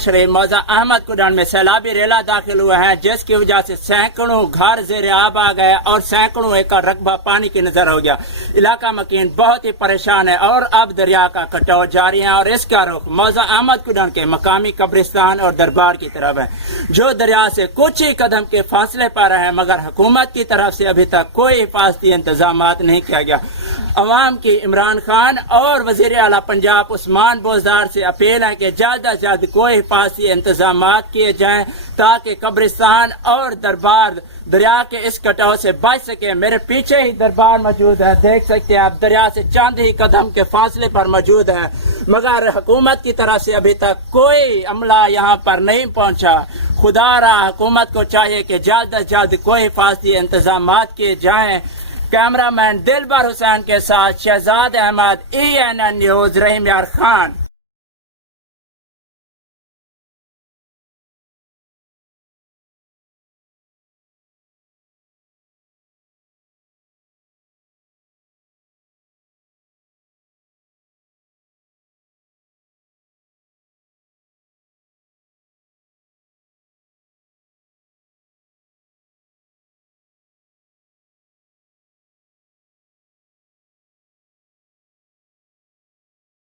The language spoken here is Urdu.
شریف موضع احمد کوڈان میں سیلابی ریلا داخل ہوئے ہیں، جس کی وجہ سے سینکڑوں گھر زیر آب آ گئے اور سینکڑوں ایکڑ رقبہ پانی کی نظر ہو گیا۔ علاقہ مکین بہت ہی پریشان ہے اور اب دریا کا کٹاؤ جاری ہے اور اس کا رخ موضع احمد کوڈان کے مقامی قبرستان اور دربار کی طرف ہے، جو دریا سے کچھ ہی قدم کے فاصلے پر ہے، مگر حکومت کی طرف سے ابھی تک کوئی حفاظتی انتظامات نہیں کیا گیا۔ عوام کی عمران خان اور وزیر اعلیٰ پنجاب عثمان بوزدار سے اپیل ہے کہ جلد از جلد کوئی حفاظتی انتظامات کیے جائیں تاکہ قبرستان اور دربار دریا کے اس کٹاؤ سے بچ سکے۔ میرے پیچھے ہی دربار موجود ہے، دیکھ سکتے ہیں آپ، دریا سے چند ہی قدم کے فاصلے پر موجود ہے، مگر حکومت کی طرف سے ابھی تک کوئی عملہ یہاں پر نہیں پہنچا۔ خدا را حکومت کو چاہیے کہ جلد از جلد کوئی حفاظتی انتظامات کیے جائیں۔ کیمرہ مین دلبر حسین کے ساتھ شہزاد احمد، ENN نیوز، رحیم یار خان۔